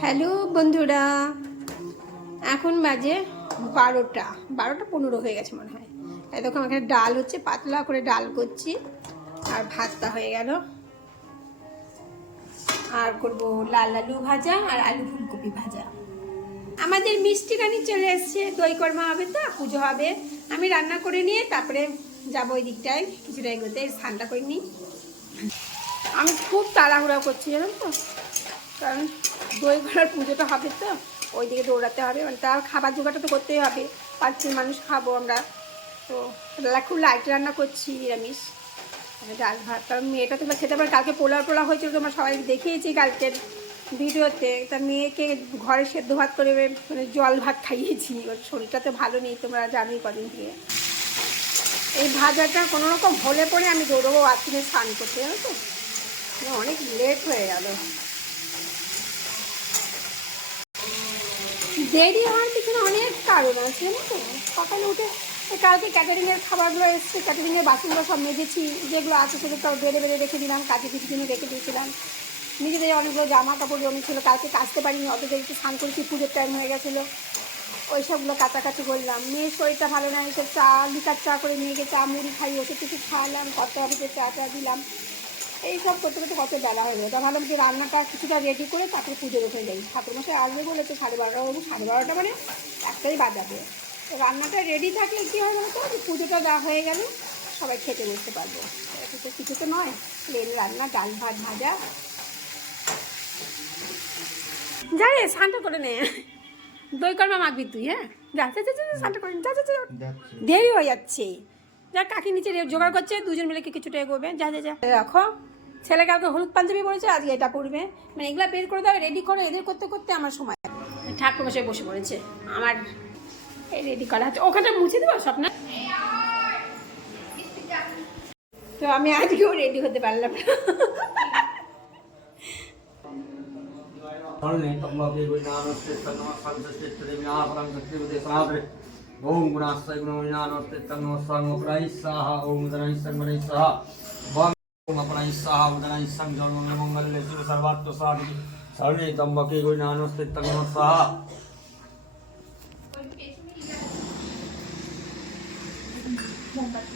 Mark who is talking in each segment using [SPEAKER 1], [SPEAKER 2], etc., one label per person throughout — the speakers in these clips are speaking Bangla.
[SPEAKER 1] হ্যালো বন্ধুরা, এখন বাজে বারোটা বারোটা পনেরো হয়ে গেছে মনে হয়। দেখো এখানে ডাল হচ্ছে, পাতলা করে ডাল করছি, আর ভাতটা হয়ে গেল। আর করব লাল আলু ভাজা আর আলু ফুলকপি ভাজা। আমাদের মিষ্টি রানি চলে এসছে দই কর্মা হবে তো, পুজো হবে। আমি রান্না করে নিয়ে তারপরে যাব ওই দিকটায়, কিছুটা এগোতে, স্নানটা করে নিই। আমি খুব তাড়াহুড়া করছি জানেন তো? কারণ দই ঘোড়ার পুজোটা হবে তো ওই দিকে দৌড়াতে হবে। মানে তার খাবার জোগাড়টা তো করতেই হবে। পাঁচ মানুষ খাব আমরা। তো খুব লাইট রান্না করছি, নিরামিষ। মানে ডাল ভাত। কারণ মেয়েটা তো খেতে পারে। কালকে পোলাও পোলা হয়েছিল তোমরা সবাই দেখিয়েছি কালকের ভিডিওতে। তা মেয়েকে ঘরে সেদ্ধ ভাত করে মানে জল ভাত খাইয়েছি। ওর শরীরটা তো ভালো নেই, তোমরা জানোই কদিন থেকে এই ভাজাটা কোনো রকম হলে পরে আমি দৌড়বো বাথরুমে স্নান করতে, জানো তো? অনেক লেট হয়ে গেল। দেরি হওয়ার পিছনে অনেক কারণ আছে, জানো সকালে উঠে কালকে ক্যাটারিংয়ের খাবারগুলো এসছে ক্যাটারিংয়ের বাসনগুলো সব মেজেছি, যেগুলো আছে সেগুলো সব বেড়ে বেড়ে রেখে দিলাম, কাজে কিছু জন্য রেখে দিয়েছিলাম। নিজেদের অনেকগুলো জামা কাপড় জমি ছিল, কালকে কাচতে পারিনি অত দেরিতে স্নান করেছি, পুজোর টাইম হয়ে গেছিল। ওই সবগুলো কাছাকাছি করলাম। মেয়ের শরীরটা ভালো নয় সব চা, লিকার চা করে মেয়েকে চা মুড়ি খাই, ওষুধ কিছু খাওয়ালাম কত অফিসে চা চা দিলাম। এই সব করতে করতে কত বেলা হয়ে গেলো। তা ভাবলাম যে রান্নাটা কিছুটা রেডি করে তারপরে পুজোর ওঠে যাই। ঠাকুর মশাই আসবে বলেছে সাড়ে বারোটা বাবু সাড়ে বারোটা মানে একটাই বাজাবে। তো রান্নাটা রেডি থাকলে কী হয় বলতো? যে পুজোটা যা হয়ে গেল সবাই খেতে বসতে পারব। এটা তো কিছু তো নয় প্লেন রান্না ডাল ভাত ভাজা। যা রে স্নানটা করে নে। দই কর্মা মাখবি তুই হ্যাঁ? যা যা স্নানটা করে যা দেরি হয়ে যাচ্ছে। যা কাকি নিচে জোগাড় করছে, দুজন মিলে কিছুটা এগোবে যা যা যা। রাখো। ছেলে কালকে হলুদ পাঞ্জাবি পরেছে, আজকে এটা পরবে। মানে এগুলা বের করে দাও রেডি করো, এদের করতে করতে আমার সময়। ঠাকুর বসে বসে পড়েছে, আমার এই রেডি করা হচ্ছে ওখানে মুছে দেবো, স্বপ্ন? তো আমি আজকেও রেডি হতে পারলাম না।
[SPEAKER 2] ओम गुणाश्रय गुणोजानस्ते तन्नो संग अपनाई साहा ओम उदनाई संग मनाई साहा ओम अपनाई साहा उदनाई संग जन्म मंगल शिव सर्वात्म साधि सर्वे तम्बके गुणानस्ते
[SPEAKER 1] तन्नो साहा मोमबत्ती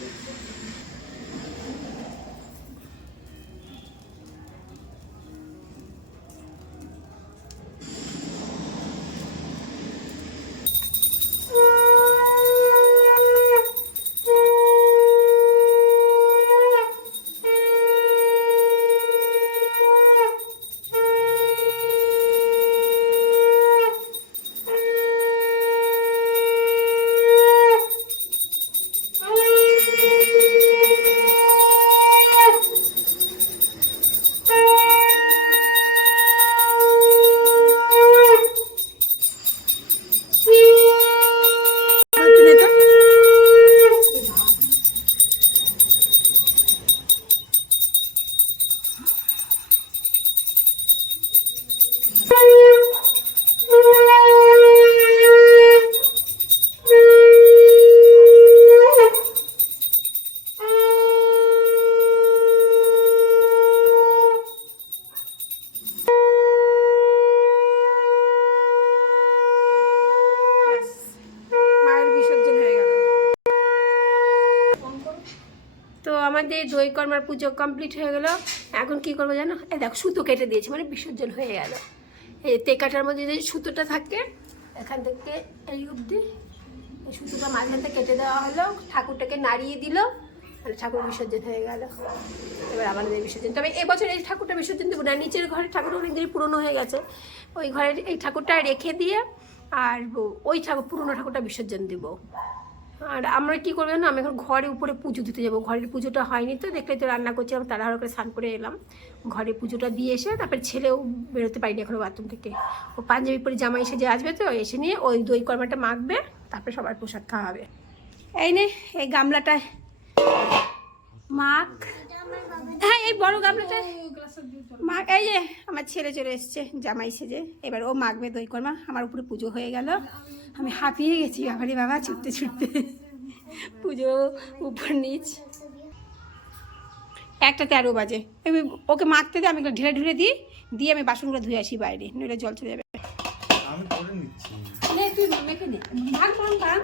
[SPEAKER 1] আমাদের কর্মার পুজো কমপ্লিট হয়ে গেল। এখন কি করব জানো? এই দেখো, সুতো কেটে দিয়েছি মানে বিসর্জন হয়ে গেল। এই তেকাটার মধ্যে যে সুতোটা থাকে, এখান থেকে এই অবধি এই সুতোটা মাঝখান থেকে কেটে দেওয়া হলো, ঠাকুরটাকে নাড়িয়ে দিল মানে ঠাকুর বিসর্জন হয়ে গেল। এবার আমাদের বিসর্জন। তবে এবছর এই ঠাকুরটা বিসর্জন দেবো না, নিচের ঘরের ঠাকুর অনেকদিনই পুরনো হয়ে গেছে। ওই ঘরের এই ঠাকুরটা রেখে দিয়ে আর ওই ঠাকুর পুরনো ঠাকুরটা বিসর্জন দেবো। আর আমরা কি করব না আমি এখন ঘরে উপরে পুজো দিতে যাব। ঘরের পুজোটা হয়নি তো দেখলে তো রান্না করছি। আমি তাড়াহুড়ো করে স্নান করে এলাম। ঘরে পুজোটা দিয়ে এসে তারপরে ছেলেও বেরোতে পারিনি এখনও বাথরুম থেকে। ও পাঞ্জাবি পরে জামা এসে যে আসবে তো, এসে নিয়ে ওই দই কর্মাটা মাখবে, তারপরে সবার প্রসাদ খাওয়া হবে। এই নে, এই গামলাটায় মাখ। হ্যাঁ এই বড় গামলাটায় মাখ, এই যে, আমার ছেলে চলে এসছে জামাই সেজে। এবার ও মাখবে দই কর্মা। আমার উপরে পুজো হয়ে গেল। আমি হাঁপিয়ে গেছি বাবারে বাবা ছুটতে ছুটতে। পুজো উপর নিচ। একটা তেরো বাজে। আমি ওকে মাখতে দিয়ে আমি ঢেলে ঢুলে দিই দিয়ে আমি বাসনগুলো ধুয়ে আসি বাইরে নইলে জল চলে যাবে।
[SPEAKER 3] আমি করে নিচ্ছি।
[SPEAKER 1] নে তুই মেখে নে। ভাগ ভাগ ভাগ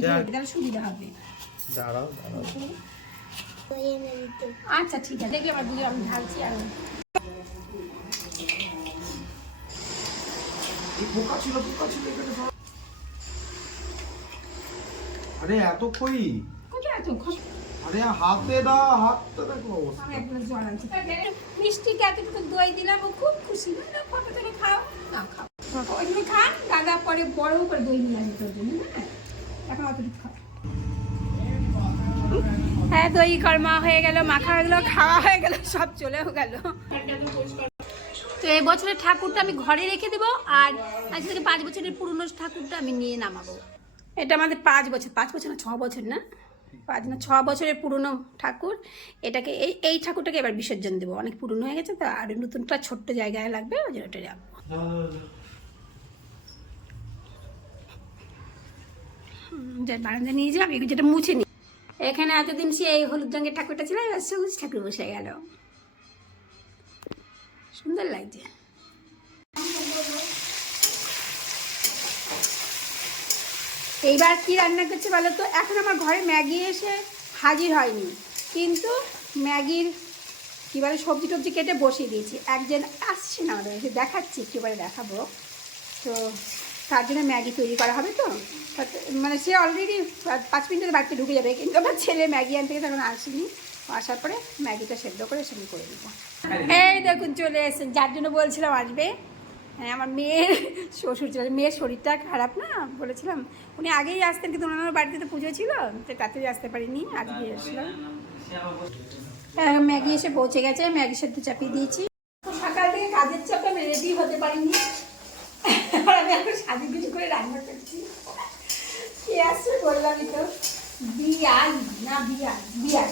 [SPEAKER 1] তাহলে সুবিধা হবে।
[SPEAKER 3] দাঁড়াও দাঁড়াও।
[SPEAKER 1] আচ্ছা ঠিক আছে। দেখলে আমার দুধে আমি ঢালছি আর
[SPEAKER 3] পোকা ছিল পোকা ছিল। আরে এত কই?
[SPEAKER 1] কোথায় খস-
[SPEAKER 3] আরে হাতে দাও হাতটা দেখো।
[SPEAKER 1] আমি এক গ্লাস জল আনছি মিষ্টিকে এতটুকু দই দিলাম ও খুব খুশি। না পাপা তুমি খাও? না খাও। ওইগুলো খান। দাদা পরে বড় করে দই নিয়ে আসবে তোর জন্য। হ্যাঁ এখন অতটুকু খাও। হ্যাঁ দই কর্মা হয়ে গেল মাখা হয়ে গেল খাওয়া হয়ে গেল সব চলেও গেল। তো এই বছরের ঠাকুরটা আমি ঘরে রেখে দেবো আর আজ থেকে পাঁচ বছরের পুরনো ঠাকুরটা আমি নিয়ে নামাবো। এটা আমাদের পাঁচ বছর পাঁচ বছর না, ছ বছর না? পাঁচ না, ছ বছরের পুরনো ঠাকুর। এটাকে এই এই ঠাকুরটাকে এবার বিসর্জন দেবো। অনেক পুরনো হয়ে গেছে, তো আর নতুনটা ছোট্ট জায়গায় লাগবে, ওই জন্য ওটা রাখব। বারান্দা নিয়ে যাব যেটা মুছে নি। এখানে এতদিন সে এই হলুদ রঙের ঠাকুরটা ছিল সবুজ ঠাকুর বসে গেল। সুন্দর লাগছে। এইবার কি রান্না করছে বলো তো? এখন আমার ঘরে ম্যাগি এসে হাজির হয়নি। কিন্তু ম্যাগির, কী বলে, সবজি টবজি কেটে বসিয়ে দিয়েছি। একজন আসছে না আমাদের, এসে দেখাচ্ছি পরে দেখাবো। তো তার জন্য ম্যাগি তৈরি করা হবে তো? মানে সে অলরেডি পাঁচ মিনিটের বাড়িতে ঢুকে যাবে, কিন্তু আমার ছেলে ম্যাগি আনতে গেছে, এখন আসেনি। আসার পরে ম্যাগিটা সেদ্ধ করে সেটা করে দেবো এই দেখুন, চলে এসেছেন। যার জন্য বলছিলাম আসবে। হ্যাঁ আমার মেয়ের শ্বশুর চলে মেয়ের শরীরটা খারাপ না? বলেছিলাম উনি আগেই আসতেন কিন্তু ওনার বাড়িতে তো পুজো ছিল তো তাতেই আসতে পারিনি আজকে হ্যাঁ, ম্যাগি এসে পৌঁছে গেছে ম্যাগি সেদ্ধ চাপিয়ে দিয়েছি। সকাল থেকে কাজের চাপে আমি রেডি হতে পারিনি। আমি এখন সাজু কিছু করে রান্না করছি। কে আসছে বললামই তো? বিয়াই না বিয়াই বিয়াই।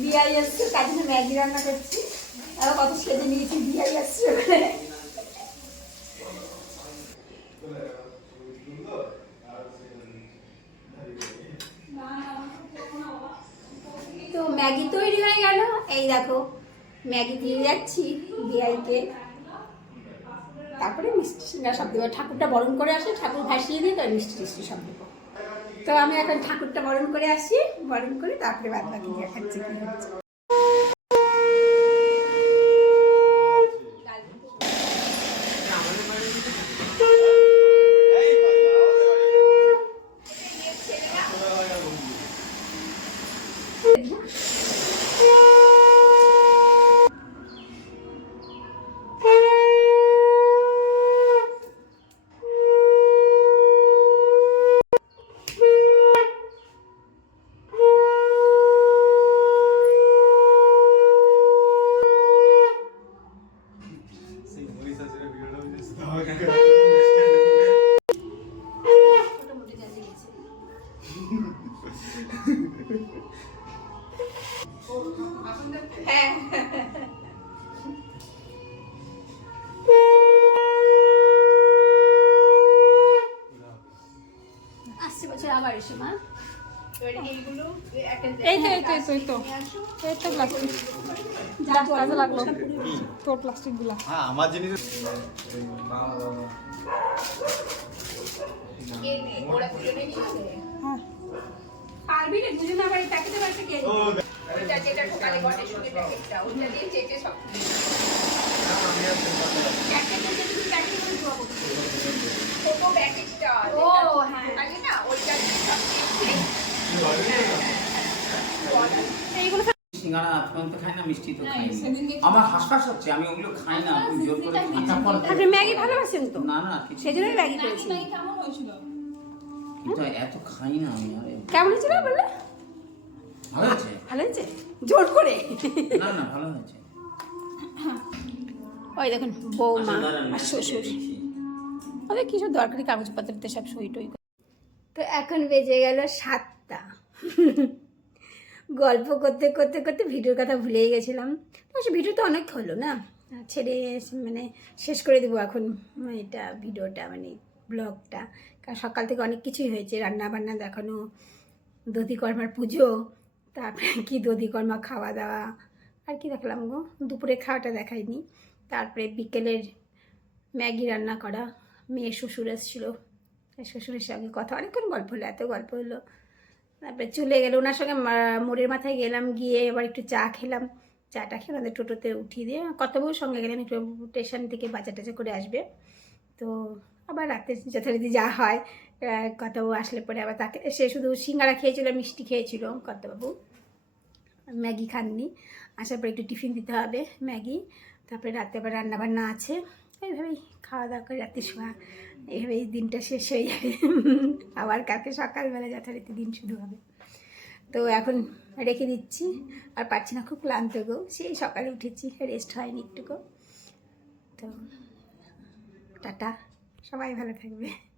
[SPEAKER 1] বিয়াই আসছে তার জন্য ম্যাগি রান্না করছি। আর কত সেজে নিয়েছি বিয়াই আসছে ওখানে তো ম্যাগি তৈরি হয়ে গেল। এই দেখো, ম্যাগি দিয়ে যাচ্ছি বিআইকে তারপরে মিষ্টি সিঙ্গা সব দেবো। ঠাকুরটা বরণ করে আসে, ঠাকুর ভাসিয়ে দিই তার মিষ্টি টিষ্টি সব দেবো। তো আমি এখন ঠাকুরটা বরণ করে আসি, বরণ করে তারপরে বাদ বাকি দেখাচ্ছি কী হচ্ছে। আবার এসে মা এই তো এই তো এই তো। এই তো প্লাস্টিক যা কাজে লাগল। তোর প্লাস্টিকগুলা
[SPEAKER 3] হ্যাঁ আমার জিনিস
[SPEAKER 1] পারবি না প্যাকেটে বাড়িতে কে?
[SPEAKER 3] ও,
[SPEAKER 1] যেটা ঢোকালে গণেশ প্যাকেটটা ওইটা দিয়ে চেটে সব প্যাকেটে তুমি প্যাকেটে করে
[SPEAKER 4] কোকো
[SPEAKER 1] ও হ্যাঁ
[SPEAKER 4] আগে না ওইটা দিয়ে সব চেটে
[SPEAKER 1] এইগুলো
[SPEAKER 5] সিঙ্গারা আজকাল তো খাই না মিষ্টি তো খাই আমার হাসপাস হচ্ছে আমি ওগুলো খাই না আমি জোর করে
[SPEAKER 1] আপনি ম্যাগি ভালোবাসেন তো?
[SPEAKER 5] না না
[SPEAKER 1] ম্যাগি করেছি।
[SPEAKER 5] কিন্তু এত খাই না আমি আরে।
[SPEAKER 1] কেমন হয়েছিল বললে?
[SPEAKER 5] ভালো হয়েছে?
[SPEAKER 1] ভালো হয়েছে? জোর করে?
[SPEAKER 5] না না ভালো হয়েছে।
[SPEAKER 1] ওই দেখুন বৌমা। আর শ্বশুর। ওদের কিছু দরকারি কাগজপত্রতে সব সই টই করে। তো এখন বেজে গেল সাতটা গল্প করতে করতে করতে ভিডিওর কথা ভুলেই গেছিলাম। তো সে ভিডিও তো অনেক হলো না? ছেড়ে মানে শেষ করে দেবো এখন এটা ভিডিওটা মানে ব্লগটা। কারণ সকাল থেকে অনেক কিছুই হয়েছে। রান্না বান্না দেখানো, দধিকর্মার পুজো, তারপরে কি দধিকর্মা খাওয়া দাওয়া আর কি দেখলাম গো? দুপুরে খাওয়াটা দেখাইনি। তারপরে বিকেলের ম্যাগি রান্না করা। মেয়ে শ্বশুর এসেছিল। শ্বশুরের সঙ্গে কথা। অনেকক্ষণ গল্প হলো, এত গল্প হলো। তারপরে চলে গেলো। ওনার সঙ্গে মোড়ের মাথায় গেলাম গিয়ে এবার একটু চা খেলাম। চাটা খেয়ে আমাদের টোটোতে উঠিয়ে দিয়ে কতবউর সঙ্গে গেলাম একটু স্টেশন থেকে বাজার টাজার করে আসবে। তো আবার রাতে যথারীতি যা হয় আহ, কর্তাবাবু আসলে পরে আবার তাকে সে শুধু সিঙ্গারা খেয়েছিল মিষ্টি খেয়েছিল কর্তাবাবু। ম্যাগি খাননি। আসার পরে একটু টিফিন দিতে হবে ম্যাগি। তারপরে রাতে আবার রান্না বান্না আছে। এইভাবেই খাওয়া দাওয়া করে রাতে শোয়া এইভাবেই দিনটা শেষ হয়ে যাবে। আবার কালকে সকালবেলা যথারীতি দিন শুরু হবে। তো এখন রেখে দিচ্ছি। আর পারছি না, খুব ক্লান্ত গো। সেই সকালে উঠেছি রেস্ট হয়নি একটুকু। তো টাটা। সবাই ভালো থাকবে।